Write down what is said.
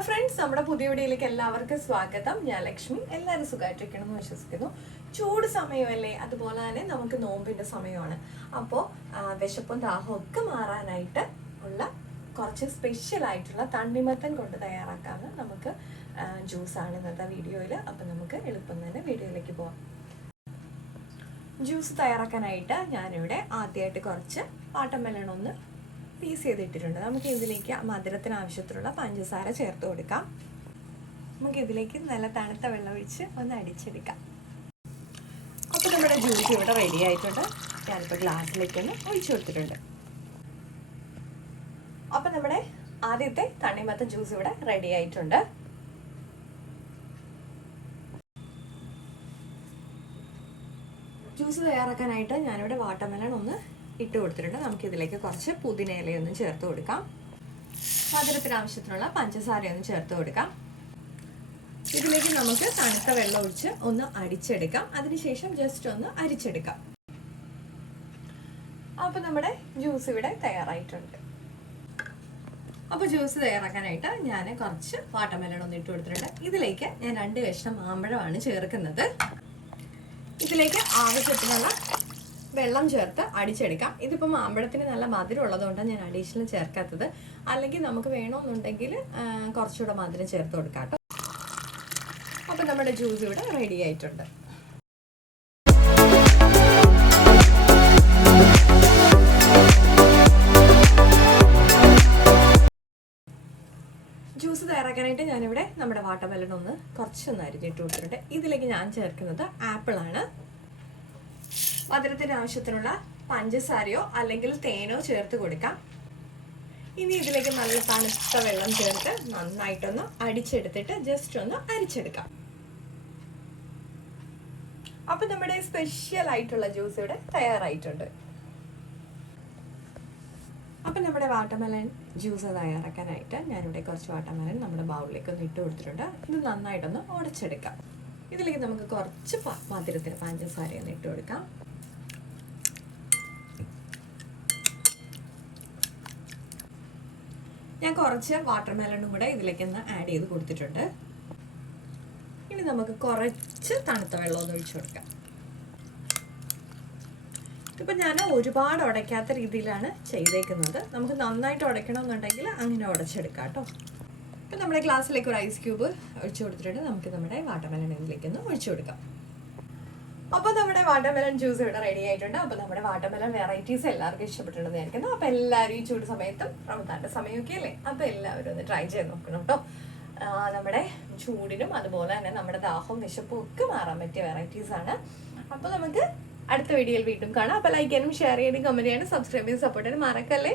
Hello friends, നമ്മുടെ പുതിയ വീഡിയോയിലേക്ക് എല്ലാവർക്കും സ്വാഗതം. ഞാൻ ലക്ഷ്മി. എല്ലാവരും സുഖമായിട്ടിരിക്കണമെന്ന് വിശ്വസിക്കുന്നു. ചൂട് സമയമല്ലേ, അതുപോലെ തന്നെ നമുക്ക് നോമ്പിൻ്റെ സമയമാണ്. അപ്പോൾ വിശപ്പും ദാഹവും ഒക്കെ മാറാനായിട്ട് ഉള്ള കുറച്ച് സ്പെഷ്യൽ ആയിട്ടുള്ള തണ്ണിമത്തൻ കൊണ്ട് തയ്യാറാക്കാവുന്ന നമുക്ക് ജ്യൂസാണ് ഇന്നത്തെ വീഡിയോയിൽ. അപ്പോൾ നമുക്ക് എളുപ്പം തന്നെ വീഡിയോയിലേക്ക് പോവാം. ജ്യൂസ് തയ്യാറാക്കാനായിട്ട് ഞാനിവിടെ ആദ്യമായിട്ട് കുറച്ച് വാട്ടർമെലൺ ഒന്ന് പീസ് ചെയ്തിട്ടിട്ടുണ്ട്. നമുക്ക് ഇതിലേക്ക് മധുരത്തിന് ആവശ്യത്തിലുള്ള പഞ്ചസാര ചേർത്ത് കൊടുക്കാം. നമുക്ക് ഇതിലേക്ക് നല്ല തണുത്ത വെള്ളം ഒഴിച്ച് ഒന്ന് അടിച്ചെടുക്കാം. അപ്പോൾ നമ്മുടെ ജ്യൂസ് ഇവിടെ റെഡി ആയിട്ടുണ്ട്. ഞാനിപ്പോൾ ഗ്ലാസ്സിലേക്കൊന്ന് ഒഴിച്ചു കൊടുത്തിട്ടുണ്ട്. അപ്പോൾ നമ്മുടെ ആദ്യത്തെ തണ്ണിമത്തൻ ജ്യൂസ് ഇവിടെ റെഡി ആയിട്ടുണ്ട്. ജ്യൂസ് തയ്യാറാക്കാനായിട്ട് ഞാനിവിടെ വാട്ടർമെലൺ ഒന്ന് ഇട്ട് കൊടുത്തിട്ടുണ്ട്. നമുക്ക് ഇതിലേക്ക് കുറച്ച് പുതിന ഇലയൊന്നും ചേർത്ത് കൊടുക്കാം. മധുരത്തിന് ആവശ്യത്തിനുള്ള പഞ്ചസാരയൊന്നും ചേർത്ത് കൊടുക്കാം. ഇതിലേക്ക് നമുക്ക് തണുത്ത വെള്ളം ഒഴിച്ച് ഒന്ന് അടിച്ചെടുക്കാം. അതിനുശേഷം ജസ്റ്റ് ഒന്ന് അരിച്ചെടുക്കാം. അപ്പോൾ നമ്മുടെ ജ്യൂസ് ഇവിടെ തയ്യാറായിട്ടുണ്ട്. അപ്പോൾ ജ്യൂസ് തയ്യാറാക്കാനായിട്ട് ഞാൻ കുറച്ച് വാട്ടർമെലൺ ഒന്ന് ഇട്ട് കൊടുത്തിട്ടുണ്ട്. ഇതിലേക്ക് ഞാൻ 2 കഷ്ണം മാമ്പഴമാണ് ചേർക്കുന്നത്. ഇതിലേക്ക് ആവശ്യത്തിനുള്ള വെള്ളം ചേർത്ത് അടിച്ചെടുക്കാം. ഇതിപ്പോൾ മാമ്പഴത്തിന് നല്ല മധുരം ഉള്ളതുകൊണ്ടാണ് ഞാൻ അഡീഷണൽ ചേർക്കാത്തത്. അല്ലെങ്കിൽ നമുക്ക് വേണമെന്നുണ്ടെങ്കിൽ കുറച്ചുകൂടെ മധുരം ചേർത്ത് കൊടുക്കാം കേട്ടോ. അപ്പോൾ നമ്മുടെ ജ്യൂസ് ഇവിടെ റെഡി ആയിട്ടുണ്ട്. ജ്യൂസ് തയ്യാറാക്കാനായിട്ട് ഞാനിവിടെ നമ്മുടെ വാട്ടർമെലൺ ഒന്ന് കുറച്ചൊന്ന് അരിഞ്ഞിട്ട് കൊടുത്തിട്ടുണ്ട്. ഇതിലേക്ക് ഞാൻ ചേർക്കുന്നത് ആപ്പിളാണ്. മധുരത്തിന് ആവശ്യത്തിനുള്ള പഞ്ചസാരയോ അല്ലെങ്കിൽ തേനോ ചേർത്ത് കൊടുക്കാം. ഇനി ഇതിലേക്ക് നല്ല തണുത്ത വെള്ളം ചേർത്ത് നന്നായിട്ടൊന്ന് അടിച്ചെടുത്തിട്ട് ജസ്റ്റ് ഒന്ന് അരിച്ചെടുക്കാം. അപ്പൊ നമ്മുടെ സ്പെഷ്യൽ ആയിട്ടുള്ള ജ്യൂസ് ഇവിടെ തയ്യാറായിട്ടുണ്ട്. അപ്പൊ നമ്മുടെ വാട്ടർമെലൺ ജ്യൂസ് തയ്യാറാക്കാനായിട്ട് ഞാനിവിടെ കുറച്ച് വാട്ടർമെലൺ നമ്മുടെ ബൗളിലേക്ക് ഒന്ന് ഇട്ട് കൊടുത്തിട്ടുണ്ട്. ഇത് നന്നായിട്ടൊന്ന് ഉടച്ചെടുക്കാം. ഇതിലേക്ക് നമുക്ക് കുറച്ച് മധുരത്തിന് പഞ്ചസാരയൊന്ന് ഇട്ട് കൊടുക്കാം. ഞാൻ കുറച്ച് വാട്ടർമെലണും കൂടെ ഇതിലേക്ക് ഒന്ന് ആഡ് ചെയ്ത് കൊടുത്തിട്ടുണ്ട്. ഇനി നമുക്ക് കുറച്ച് തണുത്ത വെള്ളം ഒന്ന് ഒഴിച്ചു കൊടുക്കാം. ഇപ്പം ഞാൻ ഒരുപാട് ഉടയ്ക്കാത്ത രീതിയിലാണ് ചെയ്തേക്കുന്നത്. നമുക്ക് നന്നായിട്ട് ഉടയ്ക്കണമെന്നുണ്ടെങ്കിൽ അങ്ങനെ ഉടച്ചെടുക്കാം കേട്ടോ. ഇപ്പം നമ്മുടെ ഗ്ലാസ്സിലേക്ക് ഒരു ഐസ് ക്യൂബ് ഒഴിച്ചു കൊടുത്തിട്ടുണ്ട്. നമുക്ക് നമ്മുടെ വാട്ടർമെലൺ ഇതിലേക്ക് ഒന്ന് ഒഴിച്ചു കൊടുക്കാം. അപ്പോൾ നമ്മുടെ വാട്ടർമെലൺ ജ്യൂസ് ഇവിടെ റെഡി ആയിട്ടുണ്ട്. അപ്പോൾ നമ്മുടെ വാട്ടർമെലൺ വെറൈറ്റീസ് എല്ലാവർക്കും ഇഷ്ടപ്പെട്ടിട്ടുണ്ടെന്ന് വിചാരിക്കുന്നു. അപ്പോൾ എല്ലാവരും ഈ ചൂട് സമയത്തും റമദാന്റെ സമയമൊക്കെ അല്ലേ, അപ്പോൾ എല്ലാവരും ഒന്ന് ട്രൈ ചെയ്ത് നോക്കണം കേട്ടോ. നമ്മുടെ ചൂടിനും അതുപോലെ തന്നെ നമ്മുടെ ദാഹവും വിശപ്പും ഒക്കെ മാറാൻ പറ്റിയ വെറൈറ്റീസ് ആണ്. അപ്പോൾ നമുക്ക് അടുത്ത വീഡിയോയിൽ വീണ്ടും കാണാം. അപ്പോൾ ലൈക്ക് ചെയ്യാനും ഷെയർ ചെയ്യാനും കമന്റ് ചെയ്യാനും സബ്സ്ക്രൈബ് ചെയ്ത് സപ്പോർട്ട് ചെയ്യാനും മറക്കല്ലേ.